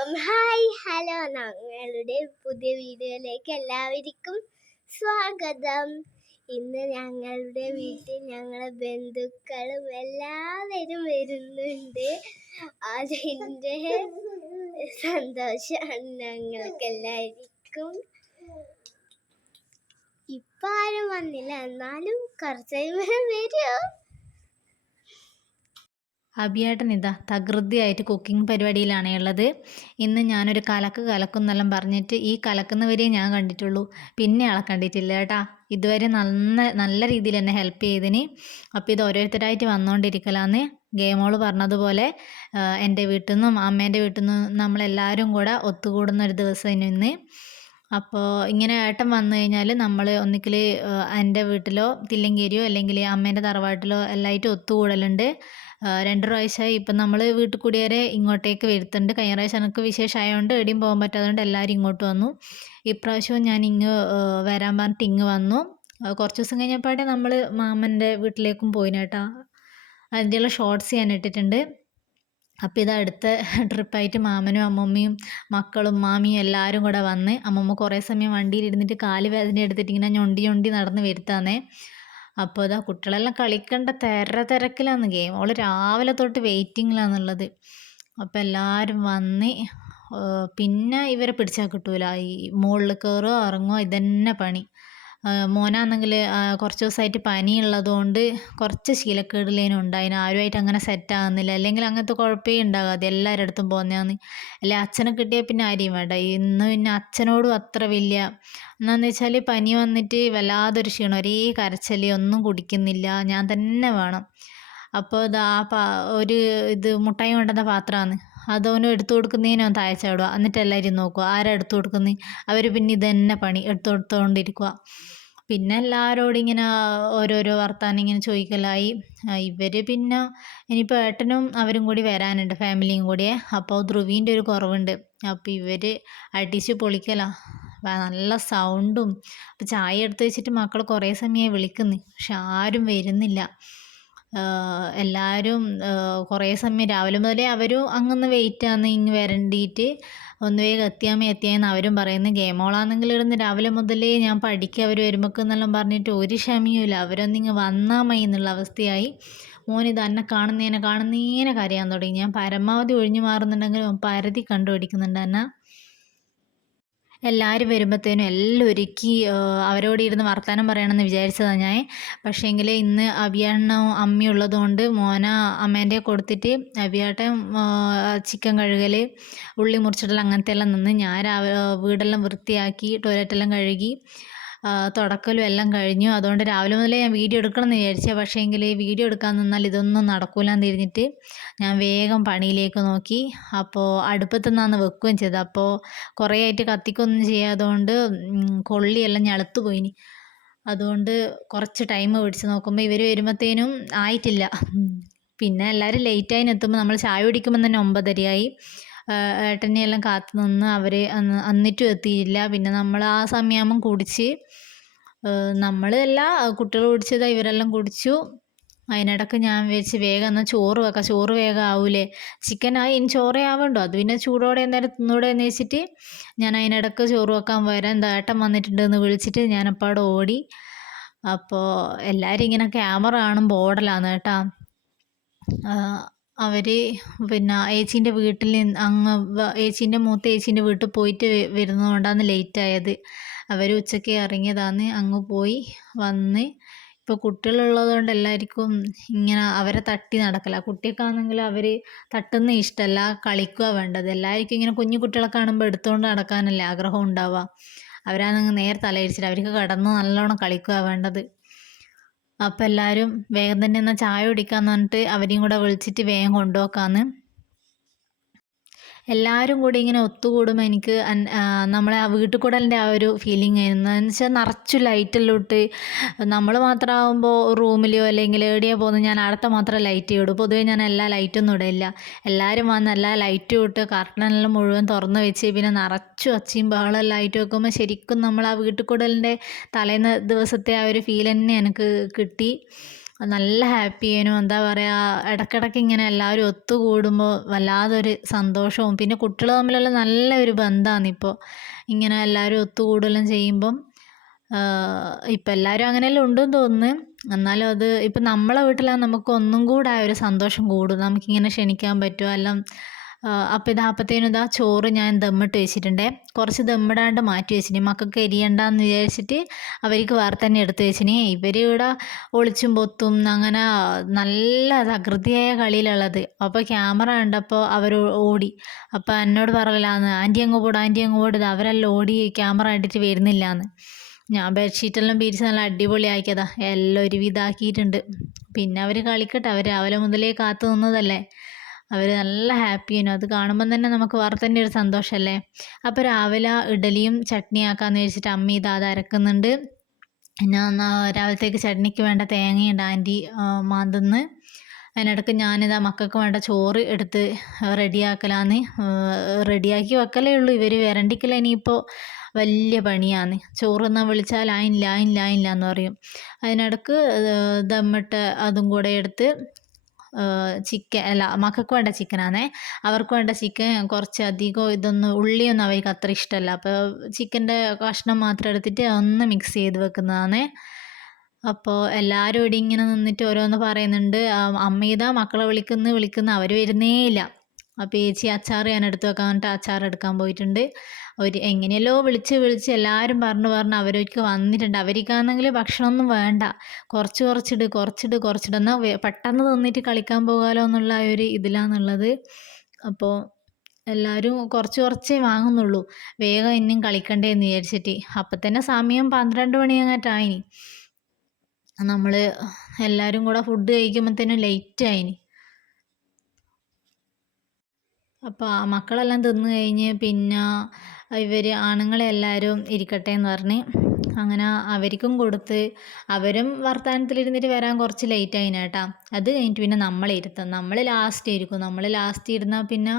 അപ്പം hi hello, ഞങ്ങളുടെ പുതിയ വീഡിയോയിലേക്ക് എല്ലാവർക്കും സ്വാഗതം. ഇന്ന് ഞങ്ങളുടെ വീട്ടിൽ ഞങ്ങളെ ബന്ധുക്കളും എല്ലാവരും വരുന്നുണ്ട്. അതിൻ്റെ സന്തോഷമാണ് ഞങ്ങൾക്ക് എല്ലാവർക്കും. ഇപ്പം ആരും വന്നില്ല, എന്നാലും കുറച്ച് കഴിയുമ്പോൾ വരും. അഭിയേട്ടൻ ഇതാ തകൃതിയായിട്ട് കുക്കിംഗ് പരിപാടിയിലാണ് ഉള്ളത്. ഇന്ന് ഞാനൊരു കലക്കുന്നെല്ലാം പറഞ്ഞിട്ട് ഈ കലക്കുന്നവരെ ഞാൻ കണ്ടിട്ടുള്ളൂ, പിന്നെ ആളെ കണ്ടിട്ടില്ല കേട്ടാ. ഇതുവരെ നല്ല രീതിയിൽ എന്നെ ഹെൽപ്പ് ചെയ്തിന്. അപ്പോൾ ഇത് ഓരോരുത്തരായിട്ട് വന്നുകൊണ്ടിരിക്കലാന്ന്. ഗെയിമോള് പറഞ്ഞതുപോലെ എൻ്റെ വീട്ടിൽ നിന്നും അമ്മേൻ്റെ വീട്ടിൽ നിന്നും നമ്മളെല്ലാവരും കൂടെ ഒത്തുകൂടുന്ന ഒരു ദിവസം ഇന്ന്. അപ്പോൾ ഇങ്ങനെ ഏട്ടൻ വന്നു കഴിഞ്ഞാൽ നമ്മൾ ഒന്നിക്കൽ എൻ്റെ വീട്ടിലോ തില്ലങ്കേരിയോ അല്ലെങ്കിൽ അമ്മേൻ്റെ തറവാട്ടിലോ എല്ലാമായിട്ട് ഒത്തുകൂടലുണ്ട്. 2 പ്രാവശ്യമായി ഇപ്പം നമ്മൾ വീട്ടിൽ കൂടിയവരെ ഇങ്ങോട്ടേക്ക് വരുത്തുന്നുണ്ട്. കഴിഞ്ഞ പ്രാവശ്യം എനിക്ക് വിശേഷമായതുകൊണ്ട് എവിടെയും പോകാൻ പറ്റാത്തതുകൊണ്ട് എല്ലാവരും ഇങ്ങോട്ട് വന്നു. ഇപ്രാവശ്യവും ഞാൻ വരാൻ പറഞ്ഞിട്ട് ഇങ്ങ് വന്നു. കുറച്ച് ദിവസം കഴിഞ്ഞപ്പോഴേ നമ്മൾ മാമൻ്റെ വീട്ടിലേക്കും പോയിന് കേട്ടോ. അതിൻ്റെയുള്ള ഷോർട്സ് ഞാൻ ഇട്ടിട്ടുണ്ട്. അപ്പോൾ ഇത് അടുത്ത ട്രിപ്പായിട്ട് മാമനും അമ്മമ്മയും മക്കളും മാമിയും എല്ലാവരും കൂടെ വന്ന് അമ്മമ്മ കുറേ സമയം വണ്ടിയിലിരുന്നിട്ട് കാല് വേദന എടുത്തിട്ട് ഇങ്ങനെ ഞൊണ്ടി നടന്ന് വരുത്താന്നേ. അപ്പോൾ ഇതാ കുട്ടികളെല്ലാം കളിക്കേണ്ട തിരക്കിലാന്ന്. ഗെയിം അവൾ രാവിലെ തൊട്ട് വെയിറ്റിങ്ങിലാന്നുള്ളത്. അപ്പോൾ എല്ലാവരും വന്ന് പിന്നെ ഇവരെ പിടിച്ചാൽ കിട്ടൂല. ഈ മുകളിൽ കയറുക ഇറങ്ങുക ഇതന്നെ പണി. മോനാണെങ്കിൽ കുറച്ച് ദിവസമായിട്ട് പനിയുള്ളതുകൊണ്ട് കുറച്ച് ശീലക്കേടിലേനും ഉണ്ടായിന്. ആരുമായിട്ട് അങ്ങനെ സെറ്റ് ആകുന്നില്ല. അല്ലെങ്കിൽ അങ്ങനത്തെ കുഴപ്പമേ ഉണ്ടാകാതെ എല്ലാവരുടെ അടുത്തും പോകുന്നതാണ്. അല്ലെ അച്ഛനെ കിട്ടിയാൽ പിന്നെ ആരെയും വേണ്ട. ഇന്ന് പിന്നെ അച്ഛനോടും അത്ര വലിയ എന്നാന്ന് വെച്ചാൽ പനി വന്നിട്ട് വല്ലാതൊരു ക്ഷീണം, ഒരേ കരച്ചൽ, ഒന്നും കുടിക്കുന്നില്ല, ഞാൻ തന്നെ വേണം. അപ്പോൾ ഇതാ ഒരു മുട്ടായി കൊണ്ടുവന്ന പാത്രമാണ്, അതോനും എടുത്തു കൊടുക്കുന്നതിനും താഴ്ച എന്നിട്ട് എല്ലാവരും നോക്കുക ആരാ എടുത്തു കൊടുക്കുന്നത്. അവർ പിന്നെ ഇതന്നെ പണി എടുത്തുകൊണ്ടിരിക്കുക. പിന്നെ എല്ലാവരോടും ഇങ്ങനെ ഓരോരോ വർത്താനം ഇങ്ങനെ ചോദിക്കലായി. ഇവർ പിന്നെ ഇനിയിപ്പോൾ ഏട്ടനും അവരും കൂടി വരാനുണ്ട്, ഫാമിലിയും കൂടിയേ. അപ്പോൾ ധ്രുവീൻ്റെ ഒരു കുറവുണ്ട്. അപ്പോൾ ഇവർ അടിച്ച് പൊളിക്കലാണ്, നല്ല സൗണ്ടും. അപ്പോൾ ചായ എടുത്ത് വെച്ചിട്ട് മക്കൾ കുറേ സമയമായി വിളിക്കുന്നു, പക്ഷെ ആരും വരുന്നില്ല. എല്ലാവരും കുറേ സമയം രാവിലെ മുതലേ അവരും അങ്ങൊന്ന് വെയിറ്റാന്ന് ഇങ്ങ് വരണ്ടിയിട്ട് ഒന്ന് വേഗം എത്തിയാമെന്ന് അവരും പറയുന്നു. ഗെയിമോളാണെങ്കിൽ ഇരുന്ന് രാവിലെ മുതലേ ഞാൻ പഠിക്കുക അവർ വരുമ്പോക്കെന്നെല്ലാം പറഞ്ഞിട്ട് ഒരു ക്ഷമയുമില്ല. അവരൊന്നിങ്ങ് വന്നാൽ മതി എന്നുള്ള അവസ്ഥയായി. മോനിത് എന്നെ കാണുന്നേനെ കരയാൻ തുടങ്ങി. ഞാൻ പരമാവധി ഒഴിഞ്ഞു മാറുന്നുണ്ടെങ്കിലും പരതി കണ്ടുപിടിക്കുന്നുണ്ട് എന്നെ. എല്ലാവരും വരുമ്പോഴത്തേനും എല്ലാം ഒരുക്കി അവരോട് ഇരുന്ന് വർത്തമാനം പറയണമെന്ന് വിചാരിച്ചതാണ് ഞാൻ. പക്ഷേങ്കിൽ ഇന്ന് അഭിയേട്ടനും അമ്മയും ഉള്ളതുകൊണ്ട് മോന അമ്മേൻ്റെ കൊടുത്തിട്ട് അഭിയേട്ടൻ ചിക്കൻ കഴുകൽ, ഉള്ളി മുറിച്ചിടൽ അങ്ങനത്തെ എല്ലാം നിന്ന് ഞാൻ വീടെല്ലാം വൃത്തിയാക്കി ടോയ്ലറ്റെല്ലാം കഴുകി തുടക്കലും എല്ലാം കഴിഞ്ഞു. അതുകൊണ്ട് രാവിലെ മുതലേ ഞാൻ വീഡിയോ എടുക്കണമെന്ന് വിചാരിച്ചത്. പക്ഷേങ്കിൽ വീഡിയോ എടുക്കാൻ നിന്നാൽ ഇതൊന്നും നടക്കൂലെന്ന് തിരിഞ്ഞിട്ട് ഞാൻ വേഗം പണിയിലേക്ക് നോക്കി. അപ്പോൾ അടുപ്പത്തു നിന്നാണ് വെക്കുകയും ചെയ്തത്. അപ്പോൾ കുറേ ആയിട്ട് കത്തിക്കൊന്നും ചെയ്യാത്തതുകൊണ്ട് കൊള്ളിയെല്ലാം ഞളുത്തു പോയിനി. അതുകൊണ്ട് കുറച്ച് ടൈം പിടിച്ച് നോക്കുമ്പോൾ ഇവർ വരുമ്പോഴത്തേനും ആയിട്ടില്ല. പിന്നെ എല്ലാവരും ലേറ്റായി എത്തുമ്പോൾ നമ്മൾ ചായ കുടിക്കുമ്പോൾ തന്നെ 9:30ആയി. ഏട്ടനെയെല്ലാം കാത്തു നിന്ന് അവർ എന്നിട്ടും എത്തിയില്ല. പിന്നെ നമ്മൾ ആ സമയമാകുമ്പം കുടിച്ച് നമ്മളല്ല കുട്ടികൾ കുടിച്ചത്, ഇവരെല്ലാം കുടിച്ചു. അതിനിടയ്ക്ക് ഞാൻ വിചാരിച്ച് വേഗം എന്നാൽ ചോറ് വെക്കാം, ചോറ് വേഗം ആവൂലേ, ചിക്കനായി ഇനി ചോറേ ആവണ്ടോ, അത് പിന്നെ ചൂടോടെ എന്തായാലും തിന്നൂടെ എന്ന് വെച്ചിട്ട് ഞാൻ അതിനിടയ്ക്ക് ചോറ് വെക്കാൻ വരാൻ ഏട്ടൻ വന്നിട്ടുണ്ടെന്ന് വിളിച്ചിട്ട് ഞാൻ അപ്പാടെ ഓടി. അപ്പോൾ എല്ലാവരും ഇങ്ങനെ ക്യാമറ കാണുമ്പോൾ ഓടലാണ് കേട്ടോ. അവർ പിന്നെ ഏച്ചീൻ്റെ വീട്ടിൽ ഏച്ചീൻ്റെ മൂത്ത ഏച്ചീൻ്റെ വീട്ടിൽ പോയിട്ട് വരുന്നതുകൊണ്ടാണ് ലേറ്റായത്. അവർ ഉച്ചയ്ക്ക് ഇറങ്ങിയതാണ്, അങ്ങ് പോയി വന്ന്. ഇപ്പോൾ കുട്ടികളുള്ളത് കൊണ്ട് എല്ലാവർക്കും ഇങ്ങനെ അവരെ തട്ടി നടക്കല. കുട്ടിയൊക്കെയാണെങ്കിൽ അവർ തട്ടുന്ന ഇഷ്ടമല്ല, കളിക്കുക വേണ്ടത്. എല്ലാവർക്കും ഇങ്ങനെ കുഞ്ഞു കുട്ടികളെ കാണുമ്പോൾ എടുത്തുകൊണ്ട് നടക്കാനല്ലേ ആഗ്രഹം ഉണ്ടാവുക. അവരാണെങ്കിൽ നേരെ തലയിരിച്ചിട്ട് അവർക്ക് കിടന്ന് നല്ലോണം കളിക്കുക വേണ്ടത്. അപ്പോൾ എല്ലാവരും വേഗം തന്നെ എന്നാൽ ചായ കുടിക്കാമെന്ന് പറഞ്ഞിട്ട് അവരെയും കൂടെ വിളിച്ചിട്ട് വേഗം കൊണ്ടുപോക്കാന്ന്. എല്ലാവരും കൂടി ഇങ്ങനെ ഒത്തുകൂടുമ്പോൾ എനിക്ക് നമ്മളെ ആ വീട്ടുകൂടലിൻ്റെ ആ ഒരു ഫീലിംഗ് ആയിരുന്നു. എന്ന് വെച്ചാൽ നിറച്ചു ലൈറ്റെല്ലാം ഇട്ട് നമ്മൾ മാത്രമാകുമ്പോൾ റൂമിലെയോ അല്ലെങ്കിൽ എവിടെയോ പോകുന്നത് ഞാൻ അടുത്ത മാത്രം ലൈറ്റ് ഇടും. പൊതുവേ ഞാൻ എല്ലാ ലൈറ്റൊന്നും ഇടില്ല. എല്ലാവരും വന്ന് എല്ലാ ലൈറ്റും ഇട്ട് കർട്ടനെല്ലാം മുഴുവൻ തുറന്ന് വെച്ച് പിന്നെ നിറച്ചു ഒച്ചയും ബഹളം ലൈറ്റ് വെക്കുമ്പോൾ ശരിക്കും നമ്മൾ ആ വീട്ടുകൂടലിൻ്റെ തലേന്ന് ദിവസത്തെ ആ ഒരു ഫീൽ തന്നെ എനിക്ക് കിട്ടി. നല്ല ഹാപ്പി ആയിരുന്നു. എന്താ പറയുക, ഇടയ്ക്കിടയ്ക്ക് ഇങ്ങനെ എല്ലാവരും ഒത്തുകൂടുമ്പോൾ വല്ലാതൊരു സന്തോഷവും പിന്നെ കുട്ടികൾ തമ്മിലുള്ള നല്ല ഒരു ബന്ധമാണ് ഇപ്പോൾ ഇങ്ങനെ എല്ലാവരും ഒത്തുകൂടെല്ലാം ചെയ്യുമ്പം. ഇപ്പം എല്ലാവരും അങ്ങനെയെല്ലാം ഉണ്ടെന്ന് തോന്നുന്നു. എന്നാലും അത് ഇപ്പം നമ്മളെ വീട്ടിലാണ് നമുക്ക് ഒന്നും കൂടെ ആ ഒരു സന്തോഷം കൂടും. നമുക്കിങ്ങനെ ക്ഷണിക്കാൻ പറ്റുമോ എല്ലാം. അപ്പോൾ അപ്പത്തേനും ഇതാ ചോറ് ഞാൻ ദമ്മിട്ട് വെച്ചിട്ടുണ്ടേ. കുറച്ച് ദമ്മിടാണ്ട് മാറ്റി വെച്ചിന് മക്കൾക്ക് എരിയണ്ടെന്ന് വിചാരിച്ചിട്ട് അവർക്ക് വേറെ തന്നെ എടുത്ത് വെച്ചിന്. ഇവർ ഇവിടെ ഒളിച്ചും പൊത്തും അങ്ങനെ നല്ല തകൃതിയായ കളിയിലുള്ളത്. അപ്പോൾ ക്യാമറ കണ്ടപ്പോൾ അവർ ഓടി. അപ്പോൾ എന്നോട് പറയലാന്ന്, ആൻറ്റി അങ്ങ് പോടും ആൻറ്റി അങ്ങ് പോടും. അവരെല്ലാം ഓടി ക്യാമറ കണ്ടിട്ട് വരുന്നില്ലാന്ന്. ഞാൻ ബെഡ്ഷീറ്റെല്ലാം പിരിച്ച് നല്ല അടിപൊളിയാക്കിയതാ, എല്ലാം ഒരുവിധാക്കിയിട്ടുണ്ട്. പിന്നെ അവർ കളിക്കട്ടെ, അവർ രാവിലെ മുതലേ കാത്തു നിന്നതല്ലേ. അവർ നല്ല ഹാപ്പിയാണ്. അത് കാണുമ്പം തന്നെ നമുക്ക് വേറെ തന്നെ ഒരു സന്തോഷമല്ലേ. അപ്പോൾ രാവിലെ ഇഡലിയും ചട്നിയാക്കാമെന്ന് വെച്ചിട്ട് അമ്മ അത് അരക്കുന്നുണ്ട്. ഞാൻ രാവിലത്തേക്ക് ചട്നിക്ക് വേണ്ട തേങ്ങയുണ്ട് ആൻറ്റി മാന്തുന്ന്. അതിനിടയ്ക്ക് ഞാനിതാ മക്കൾക്ക് വേണ്ട ചോറ് എടുത്ത് റെഡിയാക്കലാന്ന്. റെഡിയാക്കി വെക്കലേ ഉള്ളൂ. ഇവർ വരണ്ടിക്കല ഇനിയിപ്പോൾ വലിയ പണിയാണ്. ചോറൊന്നും വിളിച്ചാൽ ആയില്ല ആയില്ല ആയില്ല എന്ന് പറയും. അതിനിടയ്ക്ക് ദമ്മിട്ട് അതും കൂടെ എടുത്ത് ചിക്കൻ അല്ല, മക്കൾക്ക് വേണ്ട ചിക്കനാണേ. അവർക്ക് വേണ്ട ചിക്കൻ കുറച്ച് അധികം ഇതൊന്നും ഉള്ളിയൊന്നും അവർക്ക് അത്ര ഇഷ്ടമല്ല. അപ്പോൾ ചിക്കൻ്റെ കഷ്ണം മാത്രം എടുത്തിട്ട് ഒന്ന് മിക്സ് ചെയ്ത് വെക്കുന്നതാണ്. അപ്പോൾ എല്ലാവരും ഇവിടെ ഇങ്ങനെ നിന്നിട്ട് ഓരോന്ന് പറയുന്നുണ്ട്. അമ്മ മക്കളെ വിളിക്കുന്നു അവർ വരുന്നേ ഇല്ല. അപ്പോൾ ചേച്ചി അച്ചാർ ഞാൻ എടുത്ത് വെക്കാൻ പറഞ്ഞിട്ട് അച്ചാർ എടുക്കാൻ പോയിട്ടുണ്ട്. ഒരു എങ്ങനെയല്ലോ വിളിച്ച് എല്ലാവരും പറഞ്ഞ് അവർക്ക് വന്നിട്ടുണ്ട്. അവർക്കാണെങ്കിൽ ഭക്ഷണമൊന്നും വേണ്ട, കുറച്ചിട് എന്നാൽ പെട്ടെന്ന് തിന്നിട്ട് കളിക്കാൻ പോകാമല്ലോ എന്നുള്ള ഒരു ഇതിലാണുള്ളത്. അപ്പോൾ എല്ലാവരും കുറച്ചേ വാങ്ങുന്നുള്ളൂ, വേഗം ഇനിയും കളിക്കണ്ടേ എന്ന് വിചാരിച്ചിട്ട്. അപ്പം തന്നെ സമയം 12 മണി അങ്ങാട്ടായിനി. നമ്മൾ എല്ലാവരും കൂടെ ഫുഡ് കഴിക്കുമ്പോഴത്തേനും ലേറ്റ് ആയിനി. അപ്പോൾ ആ മക്കളെല്ലാം തിന്ന് കഴിഞ്ഞ് പിന്നെ ഇവർ ആണുങ്ങളെല്ലാവരും ഇരിക്കട്ടെ എന്ന് പറഞ്ഞ് അങ്ങനെ അവർക്കും കൊടുത്ത് അവരും വർത്തമാനത്തിലിരുന്നിട്ട് വരാൻ കുറച്ച് ലേറ്റ് ആയിന് കേട്ടോ. അത് കഴിഞ്ഞിട്ട് പിന്നെ നമ്മളിരുത്തും, നമ്മൾ ലാസ്റ്റ് ഇരിക്കും. നമ്മൾ ലാസ്റ്റ് ഇരുന്നാൽ പിന്നെ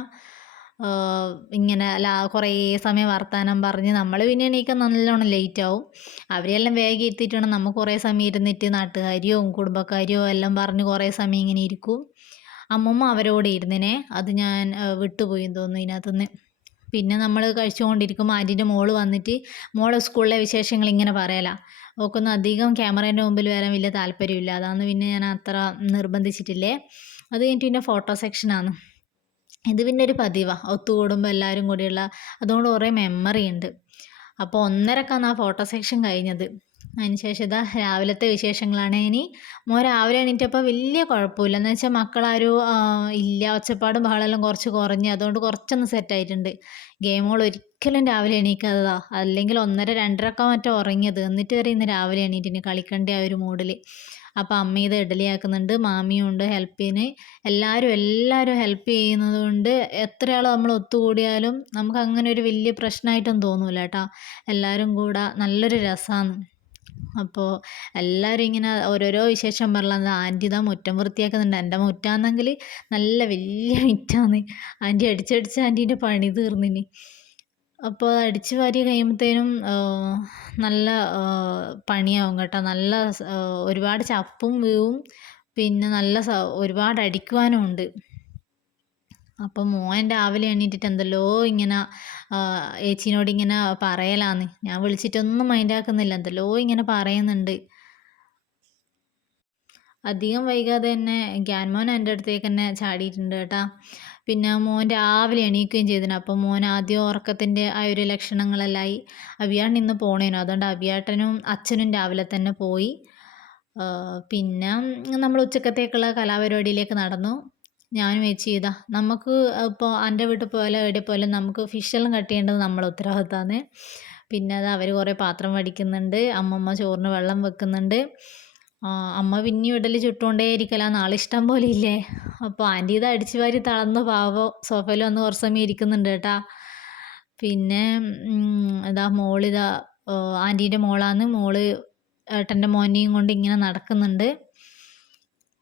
ഇങ്ങനെ കുറേ സമയം വർത്തമാനം പറഞ്ഞ് നമ്മൾ പിന്നെ എണീക്കാൻ നല്ലോണം ലേറ്റ് ആവും. അവരെല്ലാം വേഗം ഇരുത്തിയിട്ട് വേണം നമുക്ക് കുറേ സമയം ഇരുന്നിട്ട് നാട്ടുകാരിയോ കുടുംബക്കാരിയോ എല്ലാം പറഞ്ഞ് കുറേ സമയം ഇങ്ങനെ ഇരിക്കും. അമ്മമ്മ അവരോട് ഇരുന്നിനെ, അത് ഞാൻ വിട്ടുപോയി തോന്നുന്നു ഇതിനകത്തുനിന്ന്. പിന്നെ നമ്മൾ കഴിച്ചുകൊണ്ടിരിക്കുമ്പോൾ ആൻറ്റീൻ്റെ മോള് വന്നിട്ട് മോളെ സ്കൂളിലെ വിശേഷങ്ങൾ ഇങ്ങനെ പറയലാ. ഓക്കൊന്നും അധികം ക്യാമറേൻ്റെ മുമ്പിൽ വരാൻ വലിയ താല്പര്യമില്ല, അതാണ് പിന്നെ ഞാൻ അത്ര നിർബന്ധിച്ചിട്ടില്ലേ. അത് കഴിഞ്ഞിട്ട് പിന്നെ ഫോട്ടോ സെക്ഷനാണ്. ഇത് പിന്നെ ഒരു പതിവാണ്, ഒത്തുകൂടുമ്പോൾ എല്ലാവരും കൂടിയുള്ള, അതുകൊണ്ട് കുറേ മെമ്മറി ഉണ്ട്. അപ്പോൾ 1:30ക്കാണ് ആ ഫോട്ടോ സെക്ഷൻ കഴിഞ്ഞത്. അതിന് ശേഷം ഇതാ രാവിലത്തെ വിശേഷങ്ങളാണ്. ഇനി മോൻ രാവിലെ എണീറ്റപ്പോൾ വലിയ കുഴപ്പമില്ല, എന്ന് വെച്ചാൽ മക്കളാരും ഇല്ല, ഒച്ചപ്പാടും ബഹളമെല്ലാം കുറച്ച് കുറഞ്ഞ്, അതുകൊണ്ട് കുറച്ചൊന്ന് സെറ്റായിട്ടുണ്ട്. ഗെയിമുകൾ ഒരിക്കലും രാവിലെ എണീക്കാത്തതാ, അല്ലെങ്കിൽ 1:30 2:30 മറ്റോ ഉറങ്ങിയത്, എന്നിട്ട് വരെ ഇന്ന് രാവിലെ എണീറ്റിന് കളിക്കേണ്ട ആ ഒരു മൂഡിൽ. അപ്പോൾ അമ്മ ഇത് ഇഡലിയാക്കുന്നുണ്ട്, മാമിയും ഉണ്ട് ഹെൽപ്പിന്. എല്ലാവരും ഹെൽപ്പ് ചെയ്യുന്നത് കൊണ്ട് എത്രയാൾ നമ്മൾ ഒത്തുകൂടിയാലും നമുക്ക് അങ്ങനെ ഒരു വലിയ പ്രശ്നമായിട്ടൊന്നും തോന്നൂല കേട്ടോ. എല്ലാവരും കൂടെ നല്ലൊരു രസമാണ്. അപ്പോൾ എല്ലാവരും ഇങ്ങനെ ഓരോരോ വിശേഷം പറഞ്ഞത്. ആൻറ്റി ഇതാ മുറ്റം വൃത്തിയാക്കുന്നുണ്ട്. എൻ്റെ മുറ്റാണെങ്കിൽ നല്ല വലിയ മുറ്റാണ്, ആൻറ്റി അടിച്ചടിച്ച് ആൻറ്റീൻ്റെ പണി തീർന്നിനി. അപ്പോൾ അടിച്ച് വാരി കഴിയുമ്പോഴത്തേനും നല്ല പണിയാവും കേട്ടോ. നല്ല ഒരുപാട് ചപ്പും വീഴും, പിന്നെ നല്ല ഒരുപാട് അടിക്കുവാനും ഉണ്ട്. അപ്പം മോൻ രാവിലെ എണീറ്റിട്ട് എന്തെല്ലോ ഇങ്ങനെ ഏച്ചീനോട് ഇങ്ങനെ പറയലാന്ന്. ഞാൻ വിളിച്ചിട്ടൊന്നും മൈൻഡാക്കുന്നില്ല, എന്തെല്ലോ ഇങ്ങനെ പറയുന്നുണ്ട്. അധികം വൈകാതെ തന്നെ ഗ്യാൻമോൻ എൻ്റെ അടുത്തേക്ക് തന്നെ ചാടിയിട്ടുണ്ട് കേട്ടോ. പിന്നെ മോൻ രാവിലെ എണീക്കുകയും ചെയ്തിന്. അപ്പം മോൻ ആദ്യം ഉറക്കത്തിൻ്റെ ആ ഒരു ലക്ഷണങ്ങളെല്ലാമായി. അവിയാട്ടൻ ഇന്ന് പോണേനു, അതുകൊണ്ട് അവിയാട്ടനും അച്ഛനും രാവിലെ തന്നെ പോയി. പിന്നെ നമ്മൾ ഉച്ചക്കത്തേക്കുള്ള കലാപരിപാടിയിലേക്ക് നടന്നു. ഞാനും വെച്ച് ചെയ്താ, നമുക്ക് ഇപ്പോൾ എൻ്റെ വീട്ടിൽ പോലെ എവിടെ പോലെ നമുക്ക് ഫിഷെല്ലാം കട്ട് ചെയ്യേണ്ടത് നമ്മളെ ഉത്തരവാദിത്തമാണ്. പിന്നെ അത് അവർ കുറേ പാത്രം വടിക്കുന്നുണ്ട്, അമ്മമ്മ ചോറിന് വെള്ളം വെക്കുന്നുണ്ട്. അമ്മ പിന്നെയും ഇഡലി ചുട്ടുകൊണ്ടേ ഇരിക്കലാന്ന്, ആളിഷ്ടം പോലെ ഇല്ലേ. അപ്പോൾ ആൻറ്റി ഇത് അടിച്ചു വാരി തളർന്ന് പാവോ സോഫയിൽ വന്ന് കുറച്ച് സമയം ഇരിക്കുന്നുണ്ട് കേട്ടാ. പിന്നെ ഇതാ മോളിതാ ആൻറ്റീൻ്റെ മോളാന്ന്, മോള് ഏട്ടൻ്റെ മോനെയും കൊണ്ട് ഇങ്ങനെ നടക്കുന്നുണ്ട്.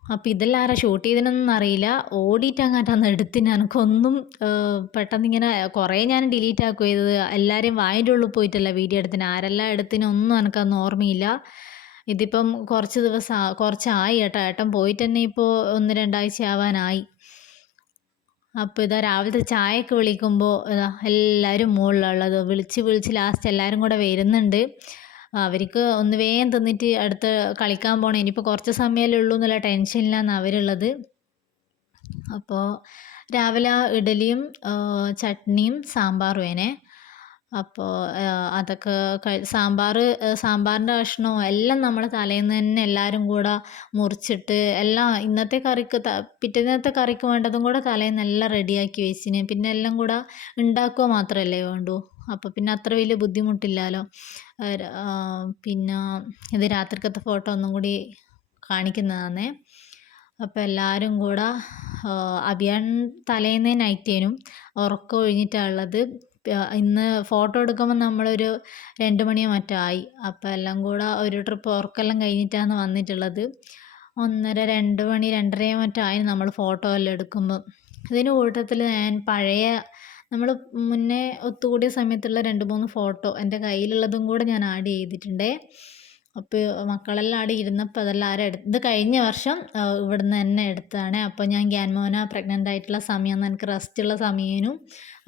അപ്പോൾ ഇതെല്ലാം ആരാ ഷൂട്ട് ചെയ്തതെന്നൊന്നും അറിയില്ല, ഓടിയിട്ട് അങ്ങാട്ടാന്ന് എടുത്തിന്. എനിക്കൊന്നും പെട്ടെന്ന് ഇങ്ങനെ കുറേ ഞാൻ ഡിലീറ്റ് ആക്കുക ചെയ്തത്, എല്ലാവരും വായൻ്റെ ഉള്ളിൽ പോയിട്ടല്ല വീഡിയോ എടുത്തിന്, ആരെല്ലാം എടുത്തിനൊന്നും എനിക്കതൊന്നും ഓർമ്മയില്ല. ഇതിപ്പം കുറച്ചായി കേട്ടോ, ഏട്ടൻ പോയിട്ട് തന്നെ ഇപ്പോൾ 1-2 ആഴ്ച ആവാനായി. അപ്പോൾ ഇതാ രാവിലത്തെ ചായയൊക്കെ വിളിക്കുമ്പോൾ ഇതാ എല്ലാവരും മുകളിലുള്ളത് വിളിച്ച് ലാസ്റ്റ് എല്ലാവരും കൂടെ വരുന്നുണ്ട്. അവർക്ക് ഒന്ന് വേഗം തിന്നിട്ട് അടുത്ത് കളിക്കാൻ പോകണം, ഇനിയിപ്പോൾ കുറച്ച് സമയമല്ലേ ഉള്ളൂ എന്നുള്ള ടെൻഷനിലാണ് അവരുള്ളത്. അപ്പോൾ രാവിലെ ഇഡലിയും ചട്നിയും സാമ്പാറും അപ്പോൾ അതൊക്കെ സാമ്പാറിൻ്റെ കഷ്ണവും എല്ലാം നമ്മൾ തലേന്ന് തന്നെ എല്ലാവരും കൂടെ മുറിച്ചിട്ട് എല്ലാം പിറ്റേന്നത്തെ കറിക്ക് വേണ്ടതും കൂടെ തലേന്ന് എല്ലാം റെഡിയാക്കി വെച്ചിന്. പിന്നെ എല്ലാം കൂടെ ഉണ്ടാക്കുക മാത്രമല്ലേ വേണ്ടൂ, അപ്പോൾ പിന്നെ അത്ര വലിയ ബുദ്ധിമുട്ടില്ലല്ലോ. പിന്നെ ഇത് രാത്രിക്കത്തെ ഫോട്ടോ ഒന്നും കൂടി കാണിക്കുന്നതാണേ. അപ്പോൾ എല്ലാവരും കൂടെ അഭിയാൻ തലേന്ന് നൈറ്റേനും ഉറക്കം ഒഴിഞ്ഞിട്ടാണുള്ളത്. ഇന്ന് ഫോട്ടോ എടുക്കുമ്പോൾ നമ്മളൊരു 2 മണിയോ മറ്റോ ആയി. അപ്പോൾ എല്ലാം കൂടെ ഒരു ട്രിപ്പ് ഉറക്കെല്ലാം കഴിഞ്ഞിട്ടാണ് വന്നിട്ടുള്ളത്. 1:30, 2 മണി 2:30 മറ്റോ ആയി നമ്മൾ ഫോട്ടോ എല്ലാം എടുക്കുമ്പോൾ. ഇതിന് കൂട്ടത്തിൽ ഞാൻ പഴയ നമ്മൾ മുന്നേ ഒത്തുകൂടിയ സമയത്തുള്ള 2-3 ഫോട്ടോ എൻ്റെ കയ്യിലുള്ളതും കൂടെ ഞാൻ ആഡ് ചെയ്തിട്ടുണ്ടേ. അപ്പോൾ മക്കളെല്ലാം അവിടെ ഇരുന്നപ്പോൾ അതെല്ലാം ഇത് കഴിഞ്ഞ വർഷം ഇവിടുന്ന് തന്നെ എടുത്തതാണ്. അപ്പോൾ ഞാൻ ഗ്യാൻമോന പ്രഗ്നൻ്റ് ആയിട്ടുള്ള സമയം എനിക്ക് റെസ്റ്റുള്ള സമയനും.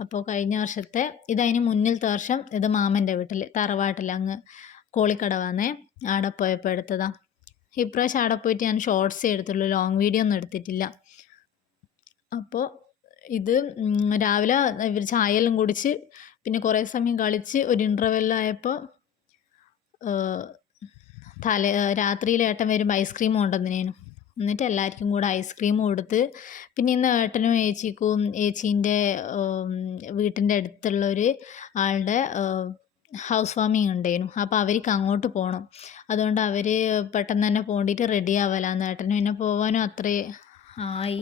അപ്പോൾ കഴിഞ്ഞ വർഷത്തെ ഇതതിന് മുന്നിലത്തെ വർഷം ഇത് മാമൻ്റെ വീട്ടിൽ തറവാട്ടിൽ അങ്ങ് കോളിക്കടവാന്നേ, അവിടെ പോയപ്പോൾ എടുത്തതാണ്. ഇപ്രാവശ്യം അവിടെ പോയിട്ട് ഞാൻ ഷോർട്സേ എടുത്തുള്ളൂ, ലോങ് വീഡിയോ ഒന്നും എടുത്തിട്ടില്ല. അപ്പോൾ ഇത് രാവിലെ ഇവർ ചായയെല്ലാം കുടിച്ച് പിന്നെ കുറേ സമയം കളിച്ച് ഒരു ഇൻ്റർവെല്ലായപ്പോൾ രാത്രിയിൽ ഏട്ടൻ വരുമ്പോൾ ഐസ്ക്രീം കൊണ്ടുവന്നേനു. എന്നിട്ട് എല്ലാവർക്കും കൂടെ ഐസ്ക്രീം കൊടുത്ത് പിന്നെ ഇന്ന് ഏട്ടനും ഏച്ചീൻ്റെ വീട്ടിൻ്റെ അടുത്തുള്ളൊരു ആളുടെ ഹൗസ് വാമിങ് ഉണ്ടായിരുന്നു. അപ്പോൾ അവർക്ക് അങ്ങോട്ട് പോകണം, അതുകൊണ്ട് അവർ പെട്ടെന്ന് തന്നെ പോകേണ്ടിയിട്ട് റെഡി ആവലാന്ന്. ഏട്ടനും പിന്നെ പോകാനും അത്രേ ആയി.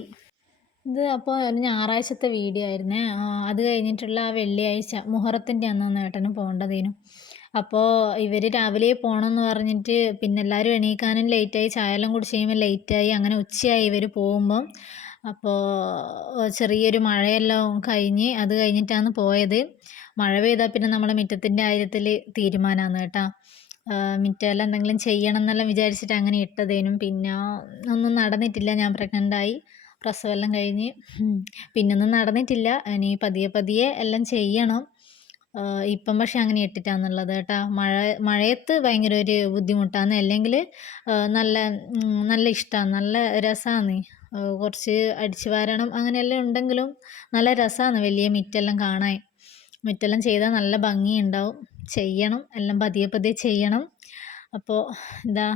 ഇത് അപ്പോൾ ഞായറാഴ്ചത്തെ വീഡിയോ ആയിരുന്നേ. അത് കഴിഞ്ഞിട്ടുള്ള വെള്ളിയാഴ്ച മുഹറത്തിൻ്റെ അന്നാണ് ഏട്ടനും പോകേണ്ടതേനു. അപ്പോൾ ഇവർ രാവിലെ പോകണമെന്ന് പറഞ്ഞിട്ട് പിന്നെ എല്ലാവരും എണീക്കാനും ലേറ്റായി, ചായയെല്ലാം കുടിച്ച് കഴിയുമ്പോൾ ലേറ്റായി. അങ്ങനെ ഉച്ചയായി ഇവർ പോകുമ്പം. അപ്പോൾ ചെറിയൊരു മഴയെല്ലാം അത് കഴിഞ്ഞിട്ടാണ് പോയത്. മഴ പെയ്താൽ പിന്നെ നമ്മളെ മുറ്റത്തിൻ്റെ കാര്യത്തിൽ തീരുമാനമാണ് കേട്ടോ. മുറ്റമെല്ലാം എന്തെങ്കിലും ചെയ്യണം എന്നെല്ലാം വിചാരിച്ചിട്ട് അങ്ങനെ ഇട്ടതേനും. പിന്നെ ഒന്നും നടന്നിട്ടില്ല. ഞാൻ പ്രഗ്നൻ്റായി, പ്രസവമെല്ലാം കഴിഞ്ഞ് പിന്നൊന്നും നടന്നിട്ടില്ല. ഇനി പതിയെ എല്ലാം ചെയ്യണം. ഇപ്പം പക്ഷെ അങ്ങനെ ഇട്ടിട്ടാന്നുള്ളത് കേട്ടോ. മഴയത്ത് ഭയങ്കര ഒരു ബുദ്ധിമുട്ടാണ്, അല്ലെങ്കിൽ നല്ല ഇഷ്ടമാണ്, നല്ല രസമാണ്. കുറച്ച് അടിച്ചു വാരണം അങ്ങനെയെല്ലാം ഉണ്ടെങ്കിലും നല്ല രസമാണ് വലിയ മുറ്റെല്ലാം കാണാൻ. മുറ്റെല്ലാം ചെയ്താൽ നല്ല ഭംഗിയുണ്ടാവും. ചെയ്യണം, എല്ലാം പതിയെ ചെയ്യണം. അപ്പോൾ ഇതാ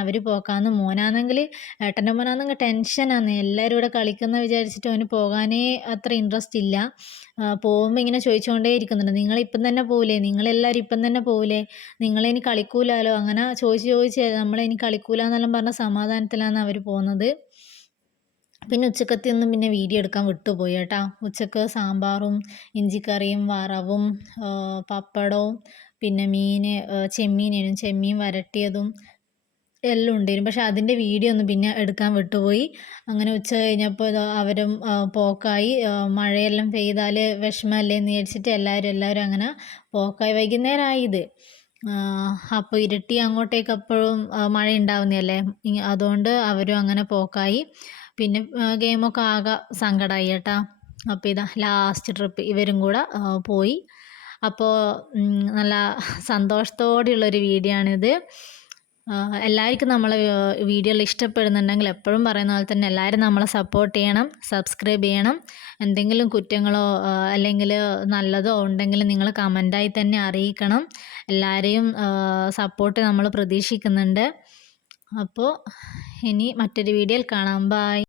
അവർ പോക്കാന്ന്. മോനാണെങ്കിൽ ഏട്ടൻ്റെ മോനാണെങ്കിൽ ടെൻഷനാണ്. എല്ലാവരും ഇവിടെ കളിക്കുന്ന വിചാരിച്ചിട്ട് അവന് പോകാനേ അത്ര ഇൻട്രസ്റ്റ് ഇല്ല. പോകുമ്പോൾ ഇങ്ങനെ ചോദിച്ചുകൊണ്ടേ ഇരിക്കുന്നുണ്ട്, നിങ്ങളിപ്പം തന്നെ പോവില്ലേ, നിങ്ങളെല്ലാവരും ഇപ്പം തന്നെ പോവില്ലേ, നിങ്ങളിനി കളിക്കൂലാലോ. അങ്ങനെ ചോദിച്ച് നമ്മളിനി കളിക്കൂല എന്നെല്ലാം പറഞ്ഞ സമാധാനത്തിലാണ് അവർ പോകുന്നത്. പിന്നെ ഉച്ചക്കത്തെയൊന്നും പിന്നെ വീഡിയോ എടുക്കാൻ വിട്ടുപോയി കേട്ടോ. ഉച്ചക്ക് സാമ്പാറും ഇഞ്ചിക്കറിയും വറവും പപ്പടവും പിന്നെ ചെമ്മീൻ വരട്ടിയതും എല്ലാം ഉണ്ടായിരുന്നു. പക്ഷെ അതിൻ്റെ വീഡിയോ ഒന്നും പിന്നെ എടുക്കാൻ വിട്ടുപോയി. അങ്ങനെ ഉച്ച കഴിഞ്ഞപ്പോൾ അവരും പോക്കായി. മഴയെല്ലാം പെയ്താൽ വിഷമമല്ലേ എന്ന് വിചാരിച്ചിട്ട് എല്ലാവരും അങ്ങനെ പോക്കായി. വൈകുന്നേരമായി ഇത്. അപ്പോൾ ഇരട്ടി അങ്ങോട്ടേക്ക് അപ്പോഴും മഴ ഉണ്ടാവുന്നതല്ലേ, അതുകൊണ്ട് അവരും അങ്ങനെ പോക്കായി. പിന്നെ ഗെയിമൊക്കെ ആകെ സങ്കടമായി കേട്ടോ. അപ്പോൾ ഇതാ ലാസ്റ്റ് ട്രിപ്പ് ഇവരും കൂടെ പോയി. അപ്പോൾ നല്ല സന്തോഷത്തോടെയുള്ളൊരു വീഡിയോ ആണിത്. എല്ലാവർക്കും നമ്മളെ വീഡിയോകൾ ഇഷ്ടപ്പെടുന്നുണ്ടെങ്കിൽ എപ്പോഴും പറയുന്ന പോലെ തന്നെ എല്ലാവരും നമ്മളെ സപ്പോർട്ട് ചെയ്യണം, സബ്സ്ക്രൈബ് ചെയ്യണം. എന്തെങ്കിലും കുറ്റങ്ങളോ അല്ലെങ്കിൽ നല്ലതോ ഉണ്ടെങ്കിൽ നിങ്ങൾ കമൻറ്റായി തന്നെ അറിയിക്കണം. എല്ലാവരെയും സപ്പോർട്ട് നമ്മൾ പ്രതീക്ഷിക്കുന്നുണ്ട്. അപ്പോൾ ഇനി മറ്റൊരു വീഡിയോയിൽ കാണാം. ബൈ.